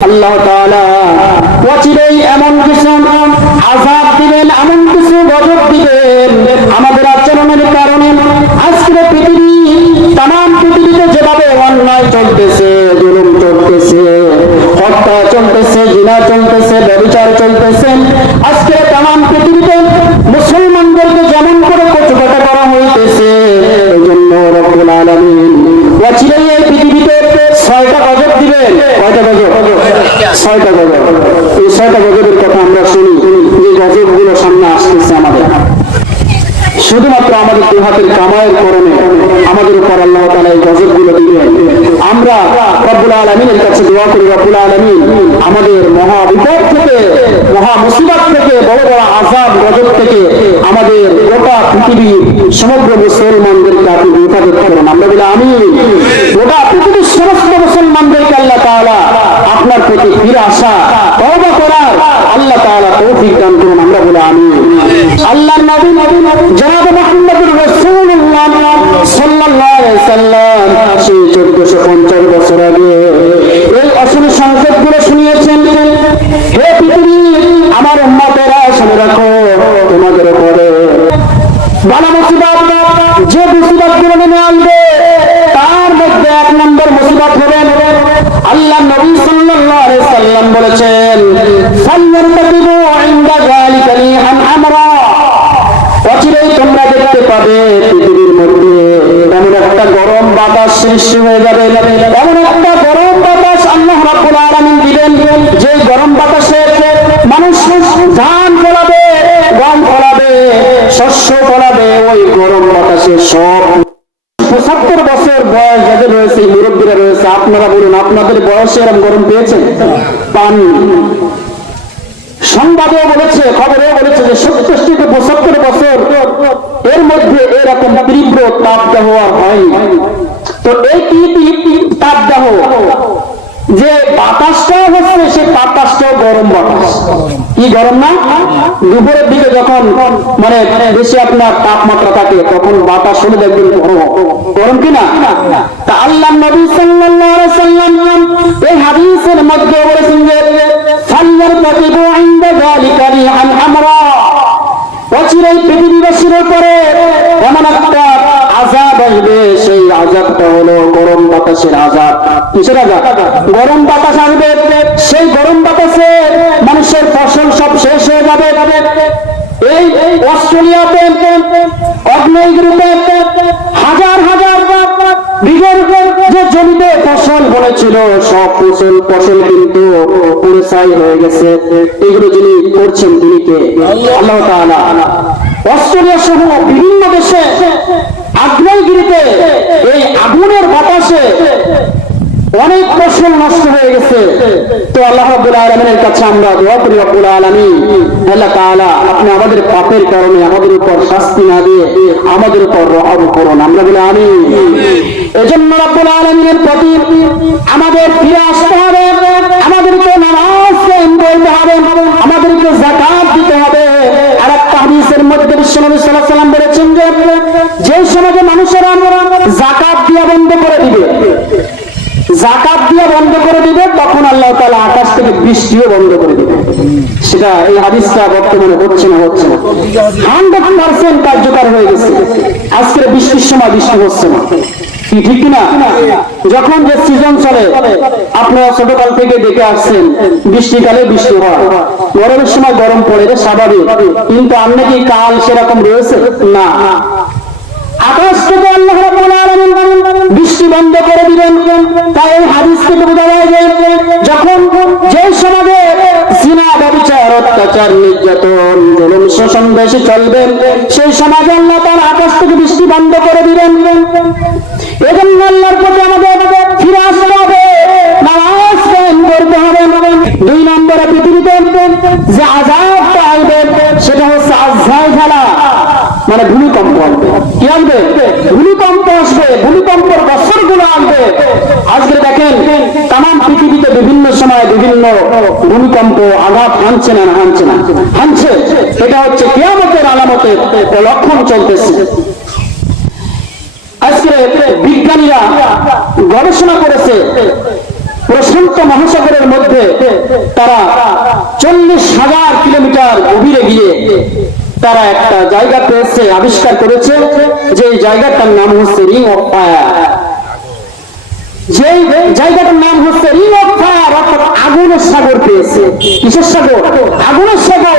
আল্লাহ অচিরেই এমন কিছু আজাদ দিবেন, এমন কিছু গজব দিবেন। আমাদের আচরণের কারণে আজকে পৃথিবী তাম পৃথিবীতে যেভাবে অন্যায় চলতেছে দুরুম চলতেছে হত্যা চলতেছে জিনা চলতেছে ব্যবচার চলতেছে আজকে তাম পৃথিবীতে মুসলমানদেরকে যেমন করে কচুকাটা করা হইতেছে এই জন্য রব্বুল আলামিন অচিরেই এই পৃথিবীতে ছয়টা গজব দিবেন কয়টা গজব ছয়টা গজব এই ছয়টা গজবের কথা আমরা শুনি যে গজবগুলো সামনে আসতেছে আমাদের শুধুমাত্র আমাদের দু হাতের কামায়ের করণে আমাদের উপর আল্লাহ তালা এই গজবগুলো দিবেন। আমরা রব্বুল আলমিনের কাছে দোয়া করি, রব্বুল আলমিন আমাদের মহা বিপদ থেকে, মহা মুসিবত থেকে, বড় বড় আজাদ গজব থেকে আমাদের গোটা পৃথিবীর সমগ্র মুসলমানদেরকে আপনি হেফাজত করেন। আমরা বলে আমি গোটা পৃথিবীর সমস্ত মুসলমানদেরকে আল্লাহ তাআলা আপনার প্রতি ফিরে আসা, তওবা করার আল্লাহ তাআলা তৌফিক দান করুন। আমরা বলে আমি আল্লাহর নবী, জনাব মুহাম্মদুর রাসূলুল্লাহ সাল্লাম সেই 1450 বছর আগে এই অসীম সংকেতগুলো শুনিয়েছেন। হে পৃথিবী, আমার উম্মতেরা, শুনে রাখো, তোমাদের উপরে বালা মুসিবত যে মুসিবতগুলো নেমে আনবে তার মধ্যে এক নম্বর মুসিবত হবে আল্লাহ নবী সাল্লাল্লাহু আলাইহি সাল্লাম বলেছেন ফাল্লারতাকিবু ইনদা যালিকা লিহান আমরা। অচিরেই তোমরা দেখতে পাবে একটা গরম বাতাস সৃষ্টি হয়ে যাবে। এমন একটা গরম বাতাস আল্লাহ রাব্বুল আলামিন দিবেন, যে গরম বাতাসে মানুষ ধান ফলাবে, গম ফলাবে, শস্য ফলাবে, ওই গরম বাতাসে সব পঁচাত্তর বছর বয়স যাদের রয়েছে, মুরব্বীরা রয়েছে, আপনারা বলুন, আপনাদের বয়সে এরকম গরম পেয়েছেন? পাননি সংবাদেও বলেছে, খবরেও বলেছে যে সত্তর থেকে পঁচাত্তর বছর এর মধ্যে এরকম তীব্র তাপদাহ আর হয়নি। তো এই তাপদাহ? যে বাতাসটাও হচ্ছে, সে বাতাসটাও গরম বাতাস। কি গরম না? দুপুরের দিকে যখন মানে বেশি আপনার তাপমাত্রা থাকে, তখন বাতাস হলে দেখবেন গরম। গরম কিনা তা আল্লাহ নবী সাল্লাম এই হাদিসের মধ্যে বলেছেন যে ফাল্লার তাকিবু ইনদা যালিকা রিহান আমরা। অচিরেই পৃথিবীবাসীর উপরে এমন একটা আজাব আসবে, সেই আজাবটা হলো গরম বাতাসের আজাব। কিসের আজাব? গরম বাতাস আসবে, সেই গরম বাতাসে মানুষের ফসল সব শেষ হয়ে যাবে। এই অস্ট্রেলিয়াতে অগ্নেয়গিরিতে হাজার হাজার বিঘের যে জমিতে বলেছিল সব ফসল ফসল কিন্তু পুরেসাই হয়ে গেছে। এগুলো যিনি করছেন, তিনি কে? আল্লাহ তাআলা। অস্ট্রেলিয়া সহ বিভিন্ন দেশে আগ্নেয়গিরিতে এই আগুনের বাতাসে অনেক ফসল নষ্ট হয়ে গেছে। তো আল্লাহ রাব্বুল আলামিনের কাছে আমরা দোয়া করি রব্বুল আলামিন। আল্লাহ তাআলা আপনি আমাদের পাপের কারণে আমাদের উপর শাস্তি না দিয়ে আমাদের উপর রহম করুন। আমরা বলে আমি এজন্য রব্বুল আলামিনের প্রতি আমাদের ফিরে আসতে হবে। আমাদেরকে নামাজ কায়েম করতে হবে। আমাদেরকে যাকাত দিতে হবে। আর একটা হাদিসের মধ্যে বিশ্বনবী সাল্লাল্লাহু আলাইহি সাল্লাম বলেছেন যে যে সমাজে মানুষেরা যাকাত দিয়া বন্ধ করে দিবে। জাকাত দিয়ে বন্ধ করে দিবে, তখন আল্লাহ তালা আকাশ থেকে বৃষ্টিও বন্ধ করে দিবে। সেটা এই হাদিসটা বর্তমানে হচ্ছে না হচ্ছে না। হান্ড্রেড পার্সেন্ট কার্যকর হয়ে গেছে। আজকের বৃষ্টির সময় বৃষ্টি হচ্ছে না। ঠিক না যখন যে সিজন চলে, আপনারা ছোটকাল থেকে দেখে আসছেন, বৃষ্টিকালে বৃষ্টি হয়। গরমের সময় গরম পড়ে এটা স্বাভাবিক। কিন্তু আপনি কি কাল সেরকম রয়েছে? না। আকাশ থেকে আলামিন বৃষ্টি বন্ধ করে দিবেন তাই এই হাদিস থেকে বোঝা যায় যে যখন যে সমাজে জিনা ব্যভিচার অত্যাচার, নির্যাতন, জুলুম, শোষণ বেশি চলবে, সেই সমাজে আল্লাহ তার আকাশ থেকে বৃষ্টি বন্ধ করে দিবেন এজন্য আল্লাহর প্রতি আমাদের ফিরে আসতে হবে, নামাজ করতে হবে। দুই নম্বরে পৃথিবীতে যে আজাবটা আসবে সেটা হচ্ছে আজহায় খেলা মানে ভূমিকম্প আসবে। কি আসবে? ভূমিকম্প আসবে। ভূমিকম্পের বছরগুলো আসবে। আজকে দেখেন তাম পৃথিবীতে বিভিন্ন সময় বিভিন্ন ভূমিকম্প আঘাত হানছে না হানছে না। হানছে। এটা হচ্ছে কেয়ামতের আলামতের লক্ষণ চলতেছে। আজকে বিজ্ঞানীরা গবেষণা করেছে, প্রশান্ত মহাসাগরের মধ্যে তারা চল্লিশ হাজার কিলোমিটার গভীরে গিয়ে তারা একটা জায়গা পেয়েছে, আবিষ্কার করেছে, যে জায়গাটার নাম হচ্ছে রিং অফ ফায়ার যে জায়গাটার নাম হচ্ছে রিং অফ ফায়ার অর্থাৎ আগুনের সাগর পেয়েছে। কিসের সাগর? আগুনের সাগর।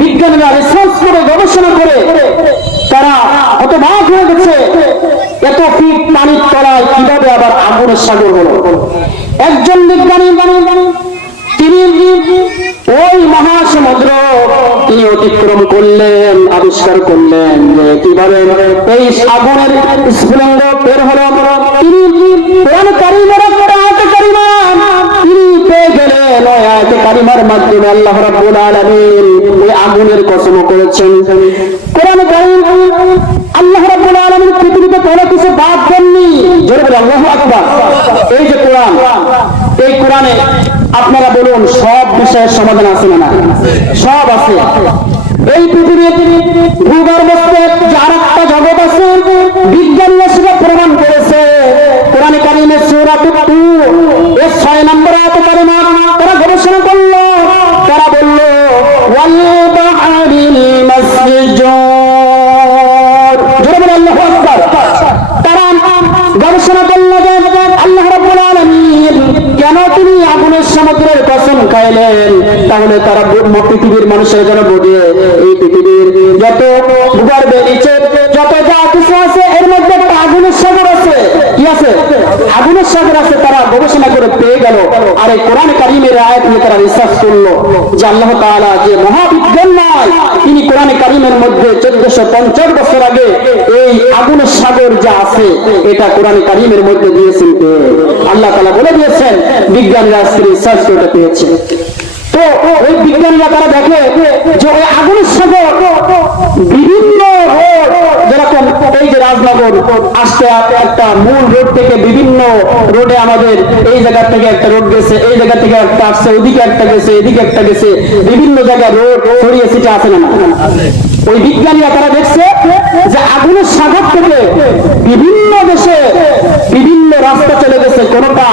বিজ্ঞানীরা রিসার্চ করে, গবেষণা করে, তারা হতবাক হয়ে গেছে, এত ফিট পানির তলায় কীভাবে আবার আগুনের সাগর হলো? একজন বিজ্ঞানী তিনি ওই মহাসমুদ্র তিনি অতিক্রম করলেন, আবিষ্কার করলেন। যে কীভাবে এই আগুনের স্ফুলিঙ্গ বের হলো। তিনি কোরআন কারিমের আয়াতে তিনি পেয়ে গেলেন আয়াতে কারিমার মাধ্যমে আল্লাহ রাব্বুল আলামিন ওই আগুনের কসম করেছেন। কোরআন কারিম আল্লাহ রাব্বুল আলামিন পৃথিবীতে কোনো কিছু বাদ দেননি। জোরে আল্লাহু আকবার এই যে কোরআন এই কোরআনে বলুন সব বিষয়ের সমাধান আছে না? সব আছে। এই পৃথিবীর ভূগর্ভস্থ যার একটা জগৎ আছে বিজ্ঞানীরা সেটা প্রমাণ করেছে। কোরআনে কারিমের সূরা টু এর ছয় নম্বর আয়াতে কারিমা তারা গবেষণা করল। তারা বলল ওয়াল তিনি আগুনের সমুদ্রের কসম খাইলেন, তাহলে তারা পৃথিবীর মানুষের যেন বোঝে, এই পৃথিবীর যত ভূগর্ভে নিচে, যত যা কিছু আছে, এর মধ্যে একটা আগুনের সাগর আছে। কি আছে? আগুনের সাগর আছে, তারা গবেষণা করে পেয়ে গেল। আর এই কোরআন কারিমের আয়াত নিয়ে তারা রিসার্চ করল যে আল্লাহ তাআলা যে মহাবিজ্ঞান নয়, তিনি কোরআন কারিমের মধ্যে চোদ্দশো পঞ্চাশ বছর আগে এই আগুনের সাগর যা আছে, এটা কোরআন কারিমের মধ্যে দিয়েছেন কে? আল্লাহ তাআলা বলে দিয়েছেন, বিজ্ঞানীরা রিসার্চ করে পেয়েছে তো ওই বিজ্ঞানীরা তারা দেখে যে ওই আগুনের সাগর বিভিন্ন যেরকম এই যে রাজনগর, আসতে একটা মূল রোড থেকে বিভিন্ন রোডে আমাদের এই জায়গা থেকে একটা রোড গেছে, এই জায়গা থেকে একটা আসছে, ওদিকে একটা গেছে, এদিকে একটা গেছে, বিভিন্ন জায়গায় রোড ছড়িয়ে ছিটে আছে না ওই বিজ্ঞানীরা তারা দেখছে যে আগুনের সাগর থেকে বিভিন্ন দেশে বিভিন্ন রাস্তা চলে গেছে। কোনোটা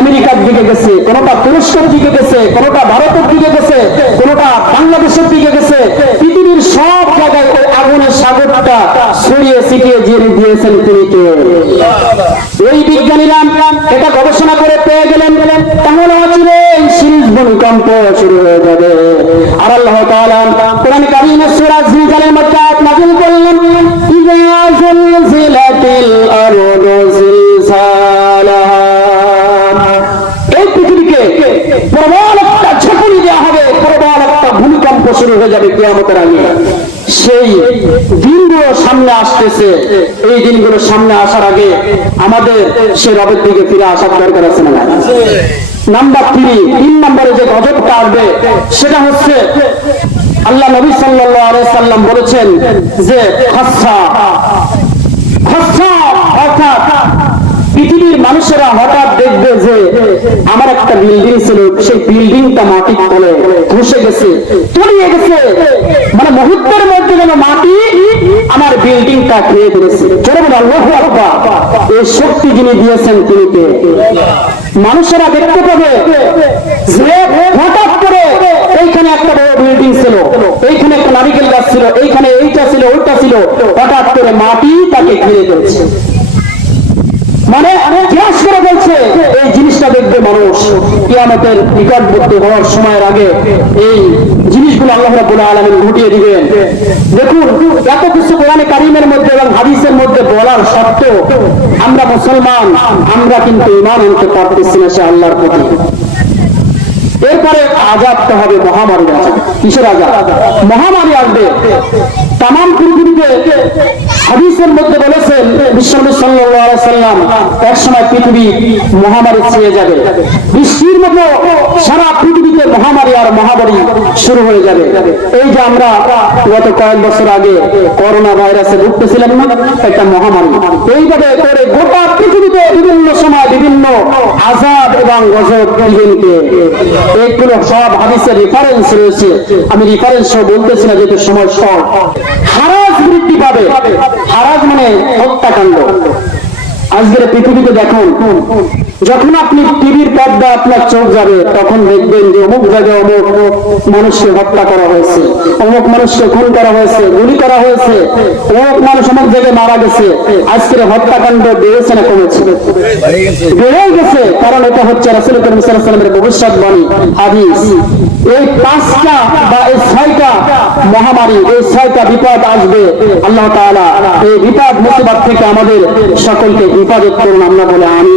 আমেরিকার দিকে গেছে কোনোটা তুরস্কের দিকে গেছে কোনোটা ভারতের দিকে গেছে কোনোটা বাংলাদেশের দিকে গেছে। পৃথিবীর সব জায়গায় ওই আগুনের সাগরটা ছড়িয়ে ছিটিয়ে জেনে দিয়েছেন তিনি কে ওই বিজ্ঞানীরা এটা গবেষণা করে পেয়ে গেলেন। তাহলে ভূমিকম্প শুরু হয়ে যাবে। আর আল্লাহ তাআলা কোরআন কারীমের সূরা জিলজালের মধ্যে আয়াত নাযিল করলেন, ইযা জুলজিলাতিল আরদু জিলজালাহা এই পৃথিবীকে প্রবল একটা ঝাঁকুনি দেওয়া হবে, প্রবল একটা ভূমিকম্প শুরু হয়ে যাবে কিয়ামতের আগে। সামনে আসতেছে, এই দিনগুলো সামনে আসার আগে আমাদের সে রবের দিকে ফিরে আসার দরকার আছে না নাম্বার থ্রি তিন নম্বরে যে গজবটা আসবে, সেটা হচ্ছে আল্লাহ নবী সাল্লাম বলেছেন যে খাসা খাসা অর্থাৎ পৃথিবীর মানুষেরা হঠাৎ দেখবে যে আমার একটা বিল্ডিং ছিল, সেই বিল্ডিংটা মাটির তলে। গেছে, তলিয়ে গেছে। মানে মুহূর্তের মধ্যে যেন মাটি আমার বিল্ডিংটা খেয়ে ফেলেছে। এই শক্তি যিনি দিয়েছেন তিনি মানুষেরা দেখতে পাবে যে হঠাৎ করে এইখানে একটা বড় বিল্ডিং ছিল, এইখানে একটা নারিকেল গাছ ছিল, এইখানে এইটা ছিল, ওইটা ছিল। হঠাৎ করে মাটি তাকে ঘিরে ফেলছে। মানে ক্লাস করে বলছে, এই জিনিসটা দেখবে মানুষ। কিয়ামতের নিকটবর্তী হওয়ার সময়ের আগে এই জিনিসগুলো আল্লাহ রাব্বুল আলামিন ঘটিয়ে দিবেন। দেখুন, এত কিছু কোরআনে কারিমের মধ্যে এবং হাদিসের মধ্যে বলার সত্ত্বেও আমরা মুসলমান, আমরা কিন্তু ইমান আনতে পারতেছি না সে আল্লাহর প্রতি। এরপরে আজাবটা হবে মহামারী আজাব কিসের আজাদ মহামারী আসবে। তাম পৃথিবীতে হাদিসের মধ্যে বলেছেন, বিশ্বনবী সাল্লাল্লাহু সাল্লাম এক সময় পৃথিবী মহামারী ছেয়ে যাবে। বৃষ্টির মতো সারা মহামারী আর মহামারী শুরু হয়ে যাবে। এই যে আমরা গত কয়েক বছর আগে করোনা ভাইরাসে ভুগতেছিলাম না, একটা মহামারী। এইভাবে করে গোটা পৃথিবীতে বিভিন্ন সময় বিভিন্ন আজাদ এবং গজব দিনকে এইগুলো সব হাদিসের রেফারেন্স রয়েছে। আমি রেফারেন্স বলতেছি না, যেহেতু সময় শর্ট হারাজ বৃদ্ধি পাবে। হারাজ মানে হত্যাকাণ্ড। আজকের পৃথিবীতে দেখুন, যখন আপনি টিভির পর্দা আপনার চোখ যাবে, তখন দেখবেন যে অমুক জায়গায় অমুক মানুষকে হত্যা করা হয়েছে, অমুক মানুষকে খুন করা হয়েছে, গুলি করা হয়েছে, অমুক মানুষ অমুক জায়গায় মারা গেছে, আজকের হত্যাকাণ্ড বেড়েছে না কমেছে? বেড়ে গেছে, কারণ এটা হচ্ছে রাসুল করিম সাল্লামের ভবিষ্যৎবাণী, হাদিস। এই পাঁচটা বা এই ছয়টা মহামারী, এই ছয়টা বিপদ আসবে, আল্লাহ তাআলা এই বিপদ মুসিবত থেকে আমাদের সকলকে হেফাজত করুন আমরা বলে আমি